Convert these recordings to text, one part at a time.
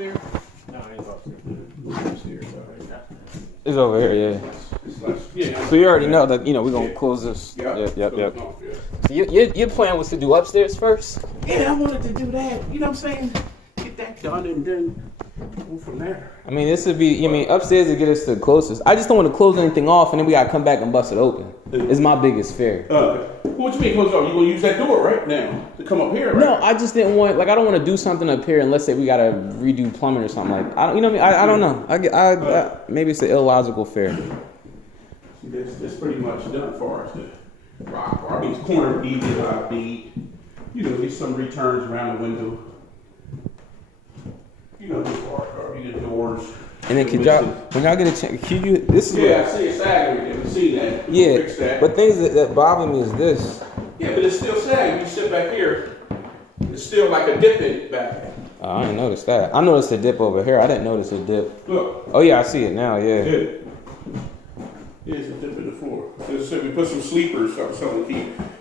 No, it's upstairs. It's over here, yeah. Yeah. So you already know that, we're going to close this. Yep. So your plan was to do upstairs first? Yeah, I wanted to do that. You know what I'm saying? Get that done and then move from there. I mean, this would be, upstairs to get us to the closest. I just don't want to close anything off and then we got to come back and bust it open. It's my biggest fear. What you mean close off? You going to use that door right now to come up here, right? No, I just didn't want, I don't want to do something up here and let's say we got to redo plumbing or something like that. I don't know. Maybe it's an illogical fear. See, that's pretty much done for us. The rock, I mean, it's corner bead, a lot of bead. Get some returns around the window. The doors. And then when y'all get a chance, I see a sagging. We see that. Yeah, fix that. but things that bother me is this. Yeah, but it's still sagging. You sit back here, it's still like a dip in it back. Oh, I didn't notice that. I noticed a dip over here. I didn't notice a dip. Look. Oh yeah, I see it now. Yeah. Yeah, it's a dip in the floor. So we put some sleepers.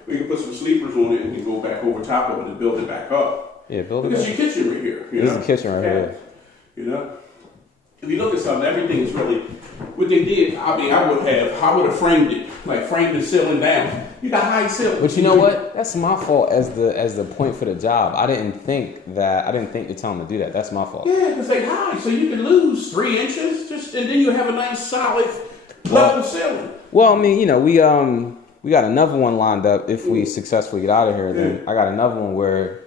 We can put some sleepers on it and we go back over top of it and build it back up. Yeah, build it. This is your kitchen right here. This is the kitchen right here. If you look at something, everything is really what they did. I would have framed it, framed the ceiling down. You got high ceiling. But you know what? That's my fault as the point for the job. I didn't think to tell them to do that. That's my fault. Yeah, because they high, so you can lose 3 inches, and then you have a nice solid level ceiling. Well, we got another one lined up if we successfully get out of here. Then I got another one where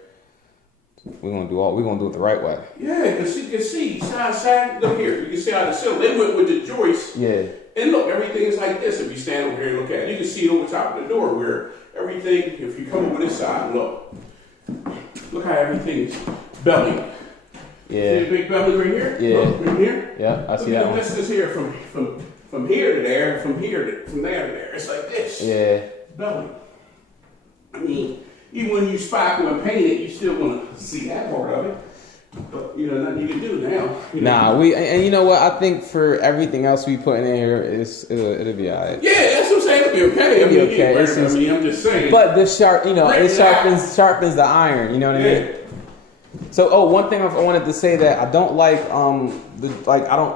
we're gonna do it the right way. Yeah, because you can see side. Look here, you can see how the ceiling. They went with the joist. Yeah. And look, everything is like this. If you stand over here and look at it, you can see it over top of the door where everything. If you come over this side, look how everything's belly. Yeah. See the big belly right here? Yeah. Look, right here. Yeah, I see that one. This is here from here to there, from there to there. It's like this. Yeah. Belly. I mean, even when you spackle and paint it, you still want to see that part of it. But nothing you can do now. And you know what? I think for everything else we put in here, it'll be alright. Yeah, that's what I'm saying. It'll be okay. It'll be okay. I'm just saying. But the it sharpens the iron. You know what I mean? So, one thing I wanted to say that I don't like,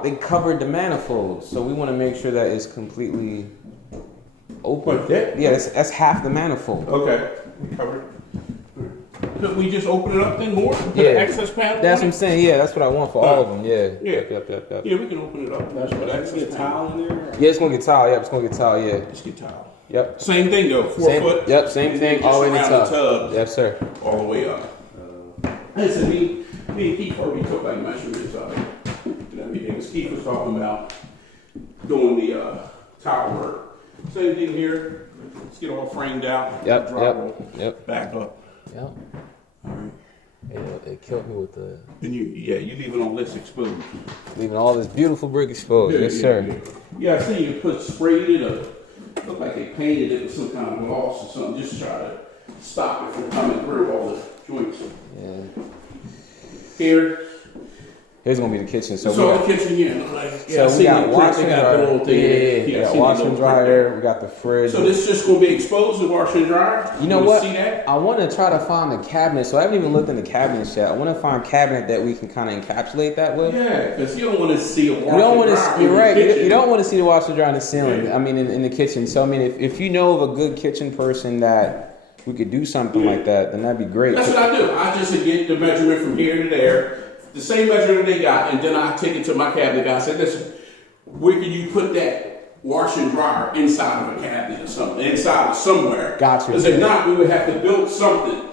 they covered the manifold, so we want to make sure that it's completely open. What, that? Yeah, that's half the manifold. Okay. Covered. Could we just open it up then more? Put an access panel? That's what I'm saying. Yeah, that's what I want for all of them. Yeah. Yeah. Yep. Yeah, we can open it up. That's what Get tile in there? Yeah, it's gonna get tile. Yep, it's gonna get tile. Yeah. Just get tile. Yep. Same thing though. 4 foot. Yep. Same thing. All the way in the tub. tub. Yes, sir. All the way up. Listen, me and Keith already took measurements of it. Because Keith was talking about doing the tile work. Same thing here. Let's get all framed out. Yep. Back up. Yep. All right. It killed me with the. And you leave it on this exposed. Leaving all this beautiful brick exposed. Yes, sir. Yeah, I see you sprayed it up. Looked like they painted it with some kind of gloss or something. Just try to stop it from coming through all the joints. Yeah. Here's gonna be the kitchen. So the kitchen, we got wash and dryer. We got wash and dryer. We got the fridge. So this is just gonna be exposed to wash and dryer. You know what? See that? I want to try to find a cabinet. So I haven't even looked in the cabinets yet. I want to find a cabinet that we can kind of encapsulate that with. Yeah, because you don't want to see a wash and dryer. You're right. You don't want to see the wash and dryer in the ceiling. Yeah. I mean, in the kitchen. So I mean, if you know of a good kitchen person that we could do something like that, then that'd be great. That's what I do. I just get the measurement from here to there. The same measurement they got, and then I take it to my cabinet guy and say, listen, where can you put that wash and dryer inside of a cabinet or something, inside of somewhere? Gotcha. Because if not, we would have to build something,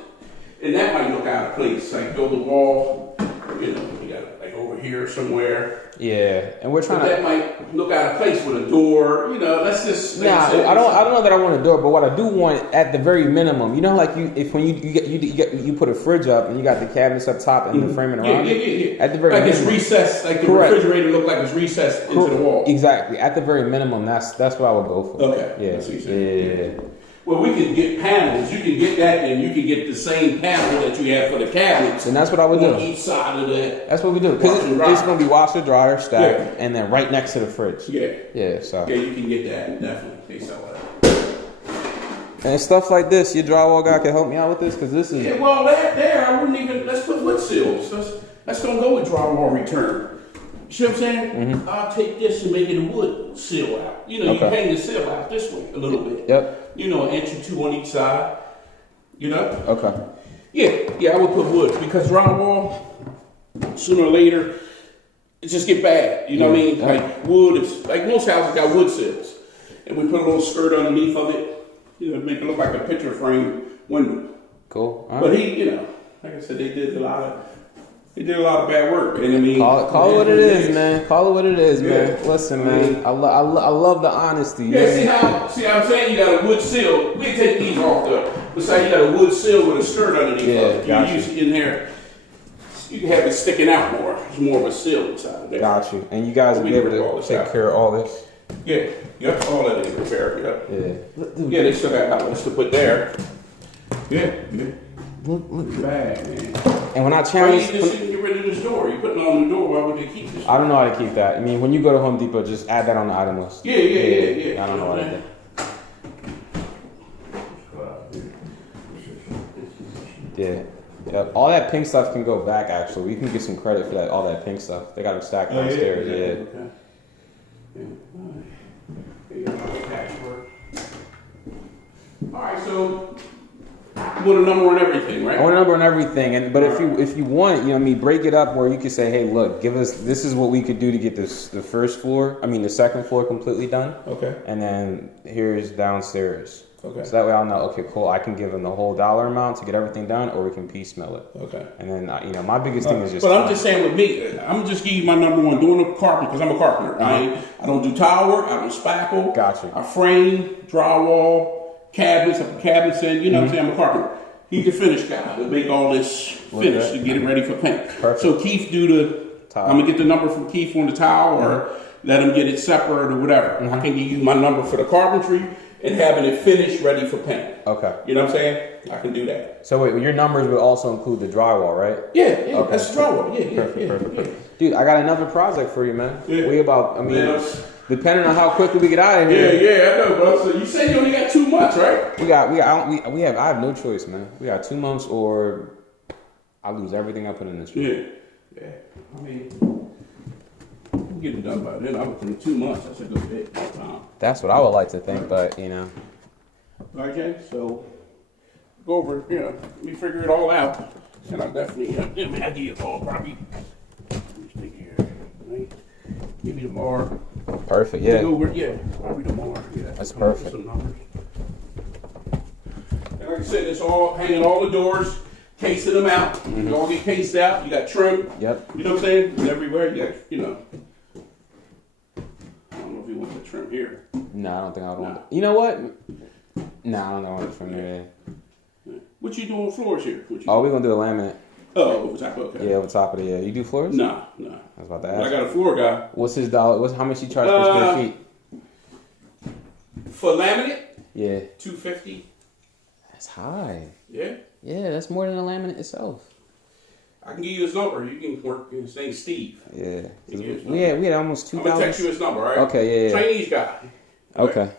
and that might look out of place, like build a wall, you got it like over here somewhere. Yeah, and we're trying that might look out of place with a door, let's just. I don't know that I want a door, but what I do want at the very minimum, like when you put a fridge up and you got the cabinets up top and the framing around it. At the very minimum. It's recessed, like the refrigerator look like it's recessed into the wall. Exactly. At the very minimum, that's what I would go for. Okay. Yeah. Well, we can get panels. You can get that, and you can get the same panel that you have for the cabinets. And that's what I would do. On each side of that. That's what we do. Because it's going to be washer, dryer, stacked, and then right next to the fridge. Yeah. So. Yeah, you can get that. Definitely. They sell that. And stuff like this, your drywall guy can help me out with this, because this is. Yeah, well, there, I wouldn't even. Let's put wood seals. Let's don't go with drywall return. You see what I'm saying? Mm-hmm. I'll take this and make it a wood seal out. You know, you hang the seal out this way a little bit. Yep. You know, an inch or two on each side. You know? Okay. Yeah, I would put wood because drywall, sooner or later, it just get bad. You know what I mean? Like wood is, like most houses got wood sills. And we put a little skirt underneath of it, you know, to make it look like a picture frame window. Cool. All right. But he, you know, like I said, they did a lot of bad work. And I mean, call it what it is, man. Call it what it is, man. Listen, man. I love the honesty. Yeah, see how I'm saying? You got a wood seal. We take these off though. Let's say you got a wood seal with a skirt underneath. Yeah, you use it in there. You can have it sticking out more. It's more of a seal inside of there. Got you. And you guys will be able to take care of all this. Yeah, yep, all that is repaired. Yep. Yeah. Yeah, they still got outlets to put there. Yeah. Look bad, man. And when I Why challenge, you just get rid of this door? You putting it on the door? Why would they keep this? I don't know how to keep that. I mean, when you go to Home Depot, just add that on the item list. Yeah. I don't know how to do. Yeah. Yep. All that pink stuff can go back. Actually, we can get some credit for that. All that pink stuff. They got them stacked downstairs. Yeah. Okay. Yeah. All right. So, you want a number on everything, right? I want a number on everything, but if you want, you know, what I mean, break it up where you can say, hey, look, give us, this is what we could do to get the second floor completely done. Okay. And then here's downstairs. Okay. So that way I'll know, okay, cool, I can give them the whole dollar amount to get everything done, or we can piecemeal it. Okay. And then, you know, my biggest thing is just. But I'm just saying with me, I'm just giving you my number one, doing the carpet, because I'm a carpenter. I don't do tile work, I don't spackle. Gotcha. I frame, drywall, cabinets, I put cabinets in, you know what I'm saying? I'm a carpenter. He's the finish guy to make all this finish to get it ready for paint. Perfect. So Keith do the tile. I'm gonna get the number from Keith on the tile, or let him get it separate or whatever. I can give you my number for the carpentry and having it finished ready for paint. Okay. You know what I'm saying? I can do that. So wait, your numbers would also include the drywall, right? Yeah, okay. That's drywall. Yeah. Perfect. Dude, I got another project for you, man. Yeah. Depending on how quickly we get out of here. Yeah, I know, bro. So you said you only got 2 months, right? I have no choice, man. We got 2 months, or I lose everything I put in this room. Yeah. I mean, we'll get it done by then. I'm within 2 months. That's a good bit. That's what I would like to think, but you know. All right, Jay. So go over. You know, let me figure it all out, and I'll definitely. I'll give you a call, probably. Let me stick here. Right? Give me the bar. Perfect. Yeah. Probably tomorrow. Yeah. That's perfect. Some numbers. And like I said, it's all hanging all the doors, casing them out. They all get cased out. You got trim. Yep. You know what I'm saying? And everywhere. You got, you know. I don't know if you want the trim here. No, I don't think I would want it. You know what? No, I don't know what trim there. What you doing with floors here? We're gonna do a laminate. Oh, over top. Okay. Yeah, over top of it. Yeah, you do floors? Nah. I was about to But ask. I got a floor guy. What's his dollar? How much he charge per square feet? For laminate? Yeah. $250. That's high. Yeah. Yeah, that's more than a laminate itself. I can give you his number. You can work. His name's Steve. Yeah. We had almost $2,000. I'm gonna text you his number, right? Okay. Yeah. Chinese guy. Okay.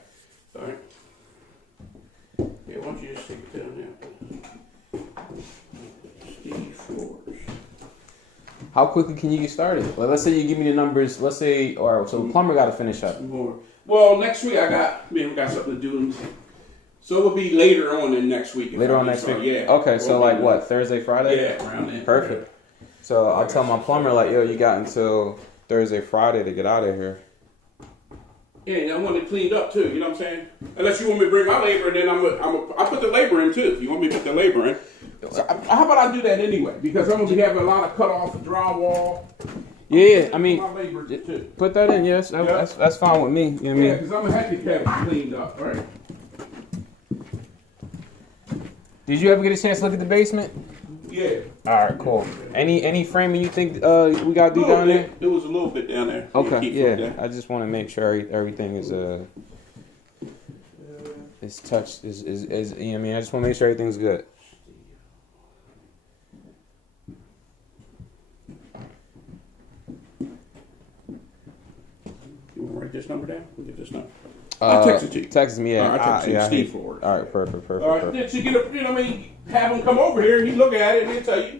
All right. Yeah. Why don't you just take it down there? Steve Floors. How quickly can you get started? Well, let's say you give me the numbers. Let's say, all right. So the plumber got to finish up. More. Well, next week we got something to do. So it'll be later on in next week. Later on next week? Yeah. Okay, so like what, Thursday, Friday? Yeah, around then. Perfect. So I'll tell my plumber, like, yo, you got until Thursday, Friday to get out of here. Yeah, and I want it cleaned up too, you know what I'm saying? Unless you want me to bring my labor, then I'll put the labor in too, if you want me to put the labor in. So how about I do that anyway? Because I'm going to be having a lot of cut off the drywall. Yeah, I mean, my labor too. Put that in, yes. That's fine with me. You know what I mean? Yeah, because I'm going to have to have it cleaned up, all right? Did you ever get a chance to look at the basement? Yeah. All right, cool. Any framing you think we got to do down there? It was a little bit down there. Okay, yeah. I just want to make sure everything is touched. Is you know what I mean? I just want to make sure everything's good. You want to write this number down? We'll get this number. I'll text it to you. Text me, yeah. I'll text you, Steve Ford. All right, perfect. All right, then you get you know what I mean? Have him come over here and you look at it and he'll tell you.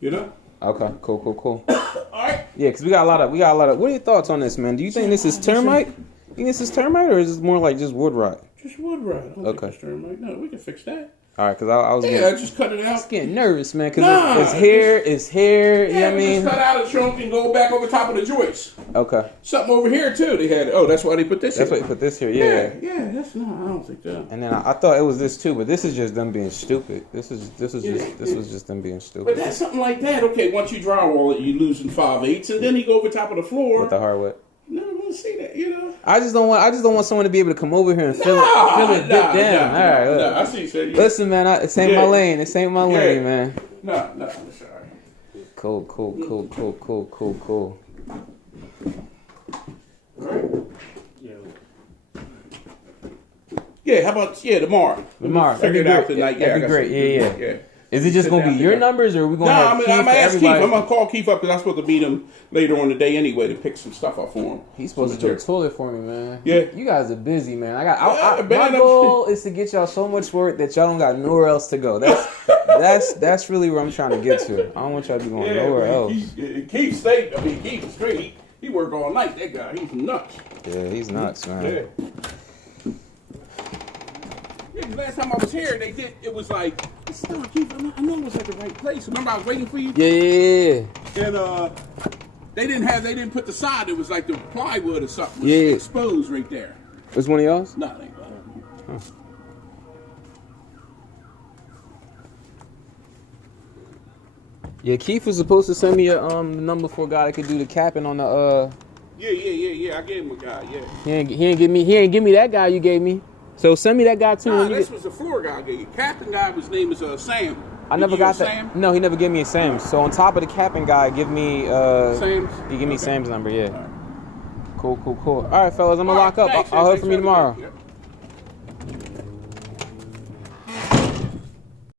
You know? Okay, cool. All right. Yeah, because we got a lot of. What are your thoughts on this, man? Do you think this is termite? You think this is termite, or is this more like just wood rot? Just wood rot. I don't Okay. think it's termite. No, we can fix that. All right, because I was Yeah, getting, just cut it out. getting nervous, man, because Nah, it's hair, it's hair. You know Yeah, what I we mean? just cut out a chunk and go back over top of the joist. Okay, Something over here too. They had. Oh, that's why they put this. that's why in. you put this here. Yeah. Yeah. That's not. I don't think that. And then I thought it was this too, but this is just them being stupid. This was just them being But stupid that's something like that. Okay, once you drywall it, you losing 5/8, and then you go over top of the floor. with the hardwood. No, I want to see that. You know. I just don't want someone to be able to come over here and feel it dip down. All right, look. I see. So Listen, man, this ain't my lane. This ain't my lane, man. No, I'm sorry. Cool. Yeah, how about tomorrow? Tomorrow, Figure it out tonight. Yeah, that'd be great. Yeah. Is it just Sit gonna be down your together. numbers, or are we gonna No, have I'm Keith gonna for ask Keith. everybody? I'm gonna call Keith up because I'm supposed to meet him later on today anyway to pick some stuff up for him. He's supposed to do a toilet for me, man. Yeah. You guys are busy, man. Yeah, my man, goal is to get y'all so much work that y'all don't got nowhere else to go. That's really where I'm trying to get to. I don't want y'all to be going nowhere else. Keith stayed. I mean, Keith is straight. He worked all night. That guy, he's nuts. Yeah, he's nuts, man. Yeah. Yeah, the last time I was here, it was like, it's still Keith. I know it was at the right place. Remember, I was waiting for you. Yeah. And they didn't put the side. It was like the plywood or something. Was Yeah. exposed right there. Was one of y'all's? No, it ain't. Yeah, Keith was supposed to send me a number for a guy that could do the capping on the Yeah. I gave him a guy. Yeah. He ain't give me that guy you gave me. So send me that guy too. Nah, when you this get, was the floor guy. The captain guy. His name is Sam. I never Did you got give that. Sam? No, he never gave me a Sam. So on top of the capping guy, give me Sam's? He give me Okay. Sam's number. Yeah. All right. Cool. All right, fellas, I'm gonna lock up. Thanks, I'll hear thanks from you for tomorrow. everything. Yep.